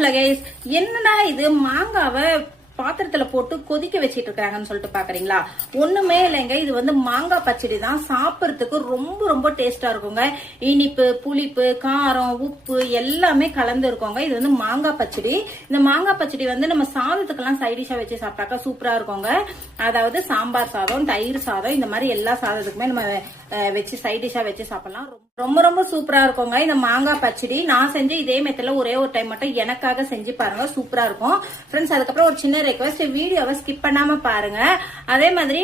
Hello guys, என்னடா இது மாங்காவை பாத்திரத்துல போட்டு கொதிக்க வச்சிட்டு இருக்காங்கன்னு சொல்லிட்டு பாக்குறீங்களா? ஒண்ணுமே இல்லைங்க, இது வந்து மாங்காய் பச்சடி தான். சாப்பிடறதுக்கு ரொம்ப ரொம்ப டேஸ்டா இருக்குங்க. இனிப்பு, புளிப்பு, காரம், உப்பு எல்லாமே கலந்து இருக்குங்க. இது வந்து மாங்காய் பச்சடி. இந்த மாங்காய் பச்சடி வந்து நம்ம சாதத்துக்கெல்லாம் சைடிஷா வச்சு சாப்பிட்டாக்கா சூப்பரா இருக்குங்க. அதாவது சாம்பார் சாதம், தயிர் சாதம், இந்த மாதிரி எல்லா சாதத்துக்குமே நம்ம வச்சு சைடிஷா வச்சு சாப்பிடலாம். ரொம்ப ரொம்ப சூப்பரா இருக்குங்க இந்த மாங்காய் பச்சடி. நான் செஞ்சு இதே மெத்தட்ல ஒரே ஒரு டைம் மட்டும் எனக்காக செஞ்சு பாருங்க, சூப்பரா இருக்கும் ஃப்ரெண்ட்ஸ். அதுக்கப்புறம் ஒரு சின்ன ரெக்வஸ்ட், வீடியோவை ஸ்கிப் பண்ணாம பாருங்க. அதே மாதிரி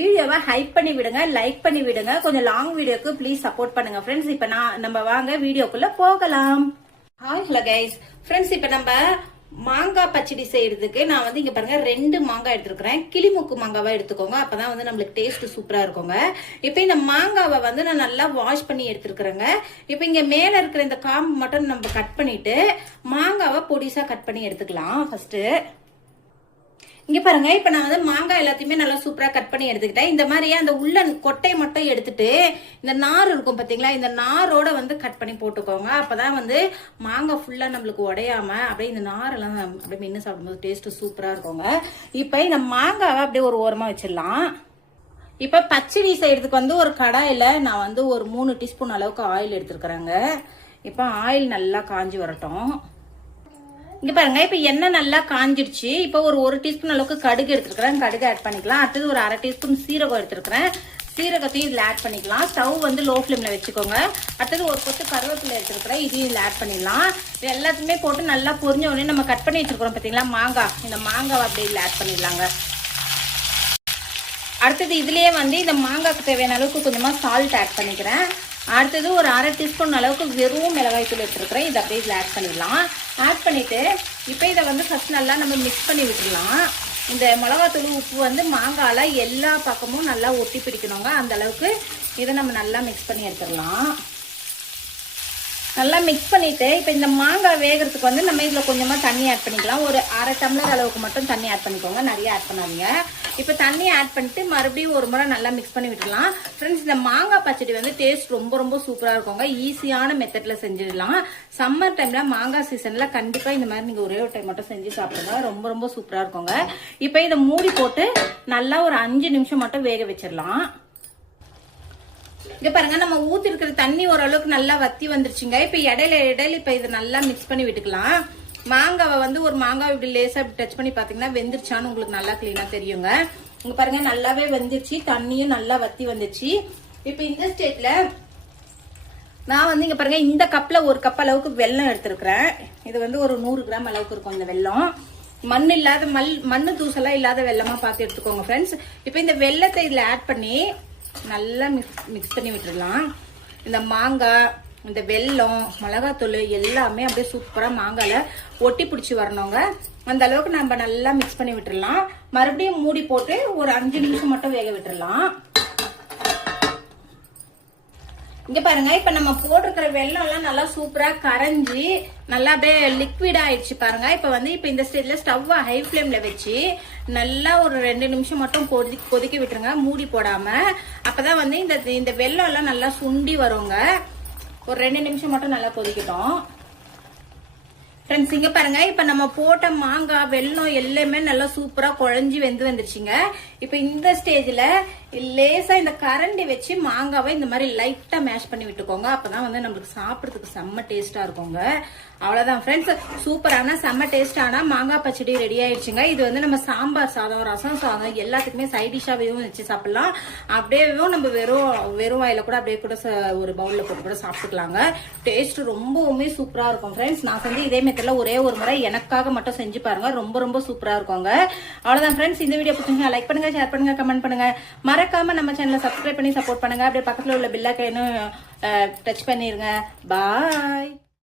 வீடியோவை ஹைப் பண்ணி விடுங்க, லைக் பண்ணி விடுங்க. கொஞ்சம் லாங் வீடியோக்கு ப்ளீஸ் சப்போர்ட் பண்ணுங்க ஃப்ரெண்ட்ஸ். இப்ப நம்ம வாங்க வீடியோக்குள்ள போகலாம். ஹாய் ஹலோ கைஸ் ஃப்ரெண்ட்ஸ், இப்ப நம்ம மாங்காய் பச்சடி செய்யறதுக்கு நான் வந்து இங்க பாருங்க 2 மாங்காய் எடுத்துருக்கிறேன். கிளிமுக்கு மாங்காவா எடுத்துக்கோங்க, அப்பதான் வந்து நம்மளுக்கு டேஸ்ட் சூப்பரா இருக்குங்க. இப்ப இந்த மாங்காவை வந்து நான் நல்லா வாஷ் பண்ணி எடுத்துருக்கிறேங்க. இப்ப இங்க மேல இருக்கிற இந்த காம்பு மட்டும் நம்ம கட் பண்ணிட்டு மாங்காவை பொடிசா கட் பண்ணி எடுத்துக்கலாம். ஃபர்ஸ்ட் இங்க பாருங்க, இப்ப நான் வந்து மாங்காய் எல்லாத்தையுமே நல்லா சூப்பரா கட் பண்ணி எடுத்துக்கிட்டேன். இந்த மாதிரியே அந்த உள்ள கொட்டை மட்டும் எடுத்துட்டு இந்த நார் இருக்கும் பாத்தீங்களா, இந்த நாரோட வந்து கட் பண்ணி போட்டுக்கோங்க. அப்பதான் வந்து மாங்காய் ஃபுல்லா நம்மளுக்கு உடையாம அப்படியே இந்த நாரெல்லாம் அப்படியே மென்னு சாப்பிடும்போது டேஸ்ட் சூப்பரா இருக்குங்க. இப்ப இந்த மாங்காவை அப்படியே ஒரு ஓரமா வச்சிடலாம். இப்ப பச்சடி செய்யறதுக்கு வந்து ஒரு கடாயில நான் வந்து ஒரு 3 டீஸ்பூன் அளவுக்கு ஆயில் எடுத்துருக்கிறேங்க. இப்ப ஆயில் நல்லா காஞ்சி வரட்டும். இங்க பாருங்க, இப்ப எண்ணெய் நல்லா காஞ்சிடுச்சு. இப்ப ஒரு 1 டீஸ்பூன் அளவுக்கு கடுகு எடுத்துருக்கிறேன், கடுகு ஆட் பண்ணிக்கலாம். அடுத்தது ஒரு 1/2 டீஸ்பூன் சீரகம் எடுத்துருக்கிறேன், சீரகத்தையும் இதுல ஆட் பண்ணிக்கலாம். ஸ்டவ் வந்து லோ ஃபிளேம்ல வச்சுக்கோங்க. அடுத்தது ஒரு கொத்து கருவேப்பிலை எடுத்துருக்கிறேன், இதையும் இதுல ஆட் பண்ணிடலாம். இது எல்லாத்தையுமே போட்டு நல்லா பொரிஞ்ச உடனே நம்ம கட் பண்ணி வச்சிருக்கிறோம் பாத்தீங்களா மாங்காய், இந்த மாங்காவை அப்படியே இதுல ஆட் பண்ணிடலாங்க. அடுத்தது இதுலயே வந்து இந்த மாங்காய்க்கு தேவையான அளவுக்கு கொஞ்சமா சால்ட் ஆட் பண்ணிக்கிறேன். அடுத்தது ஒரு 1/2 டீஸ்பூன் அளவுக்கு வெறும் மிளகாய் தூள் எடுத்துருக்கிறேன், இதை அப்படியே இதில் ஆட் பண்ணிடலாம். ஆட் பண்ணிட்டு இப்போ இதை வந்து ஃபர்ஸ்ட் நல்லா நம்ம மிக்ஸ் பண்ணி விட்டுடலாம். இந்த மிளகாத்தூள் உப்பு வந்து மாங்காயில எல்லா பக்கமும் நல்லா ஒட்டி பிடிக்கணுங்க. அந்த அளவுக்கு இதை நம்ம நல்லா மிக்ஸ் பண்ணி எடுத்துடலாம். நல்லா மிக்ஸ் பண்ணிட்டு இப்போ இந்த மாங்காய் வேகிறதுக்கு வந்து நம்ம இதில் கொஞ்சமாக தண்ணி ஆட் பண்ணிக்கலாம். ஒரு 1/2 டம்ளர் அளவுக்கு மட்டும் தண்ணி ஆட் பண்ணிக்கோங்க, நிறைய ஆட் பண்ணாதீங்க. இப்போ தண்ணி ஆட் பண்ணிட்டு மறுபடியும் ஒரு முறை நல்லா மிக்ஸ் பண்ணி விட்டுடலாம். ஃப்ரெண்ட்ஸ், இந்த மாங்காய் பச்சடி வந்து டேஸ்ட் ரொம்ப ரொம்ப சூப்பராக இருக்குங்க. ஈஸியான மெத்தட்ல செஞ்சிடலாம். சம்மர் டைம்ல மாங்காய் சீசன்ல கண்டிப்பா இந்த மாதிரி நீங்க ஒரே ஒரு டைம் மட்டும் செஞ்சு சாப்பிடுங்க, ரொம்ப ரொம்ப சூப்பரா இருக்குங்க. இப்போ இதை மூடி போட்டு நல்லா ஒரு 5 நிமிஷம் மட்டும் வேக வச்சிடலாம். இங்க பாருங்க, நம்ம ஊத்தி இருக்கிற தண்ணி ஓரளவுக்கு நல்லா வத்தி வந்துருச்சுங்க. இப்ப இடையில இப்ப இதை நல்லா மிக்ஸ் பண்ணி விட்டுக்கலாம். மாங்காவை வந்து ஒரு மாங்காய் இப்படி லேசா டச் பண்ணி பாத்தீங்கன்னா வெந்துருச்சான்னு உங்களுக்கு நல்லா கிளீனா தெரியுங்க. இங்க பாருங்க, நல்லாவே வெந்துருச்சு, தண்ணியும் நல்லா வத்தி வந்துச்சு. இப்ப இந்த ஸ்டேட்ல நான் வந்து இங்க பாருங்க, இந்த கப்ல 1 கப் அளவுக்கு வெல்லம் எடுத்திருக்கிறேன். இது வந்து ஒரு 100 கிராம் அளவுக்கு இருக்கும் இந்த வெல்லம். மண் இல்லாத மண்ணு தூசெல்லாம் இல்லாத வெல்லமா பார்த்து எடுத்துக்கோங்க ஃப்ரெண்ட்ஸ். இப்ப இந்த வெல்லத்தை இதுல ஆட் பண்ணி நல்லா மிக்ஸ் பண்ணி விட்டுடலாம். இந்த மாங்காய், இந்த வெல்லம், மிளகாத்தூள் எல்லாமே அப்படியே சூப்பரா மாங்காயில ஒட்டி பிடிச்சி வரணுங்க. அந்த அளவுக்கு நம்ம நல்லா மிக்ஸ் பண்ணி விட்டுடலாம். மறுபடியும் மூடி போட்டு ஒரு 5 நிமிஷம் மட்டும் வேக விட்டுடலாம். இங்க பாருங்க, இப்ப நம்ம போட்டிருக்கிற வெல்லம் எல்லாம் நல்லா சூப்பரா கரைஞ்சி நல்லா அப்படியே லிக்விட் ஆயிடுச்சு பாருங்க. இப்ப இந்த ஸ்டேஜ்ல ஸ்டவ் ஹை ஃபிளேம்ல வச்சு நல்லா ஒரு 2 நிமிஷம் மட்டும் கொதிக்க விட்டுருங்க, மூடி போடாம. அப்பதான் வந்து இந்த வெல்லம் எல்லாம் நல்லா சுண்டி வருங்க. ஒரு 2 நிமிஷம் மட்டும் நல்லா கொதிக்கட்டும் ஃப்ரெண்ட்ஸ். இங்க பாருங்க, இப்ப நம்ம போட்ட மாங்காய் வெல்லம் எல்லாமே நல்லா சூப்பரா குழஞ்சி வெந்து வந்துருச்சுங்க. இப்ப இந்த ஸ்டேஜ்ல லேசா இந்த கரண்டி வச்சு மாங்காவை இந்த மாதிரி லைட்டா மேஷ் பண்ணி விட்டுக்கோங்க. அப்பதான் வந்து நம்மளுக்கு சாப்பிடறதுக்கு செம்ம டேஸ்டா இருக்குங்க. அவ்வளவுதான் ஃப்ரெண்ட்ஸ், சூப்பரான செம்ம டேஸ்டான மாங்காய் பச்சடி ரெடி ஆயிடுச்சுங்க. இது வந்து நம்ம சாம்பார் சாதம், ரசம் சாதம் எல்லாத்துக்குமே சைட் டிஷ்ஷாவும் வச்சு சாப்பிடலாம். அப்படியே நம்ம வெறும் வாயில கூட அப்படியே கூட ஒரு பவுல்ல போட்டு கூட சாப்பிட்டுக்கலாங்க. டேஸ்ட் ரொம்பவுமே சூப்பரா இருக்கும் ஃப்ரெண்ட்ஸ். நான் வந்து இதே மெத்தட்ல ஒரே ஒரு முறை எனக்காக மட்டும் செஞ்சு பாருங்க, ரொம்ப ரொம்ப சூப்பரா இருக்குங்க. அவ்வளவுதான் ஃப்ரெண்ட்ஸ், இந்த வீடியோ பிடிச்சிருந்தா லைக் பண்ணுங்க, ஷேர் பண்ணுங்க, கமெண்ட் பண்ணுங்க. மறக்காம நம்ம சேனலை சப்ஸ்கிரைப் பண்ணி சப்போர்ட் பண்ணுங்க. அப்படியே பக்கத்துல உள்ள பெல் ஐகானையும் டச் பண்ணிருங்க. பாய்.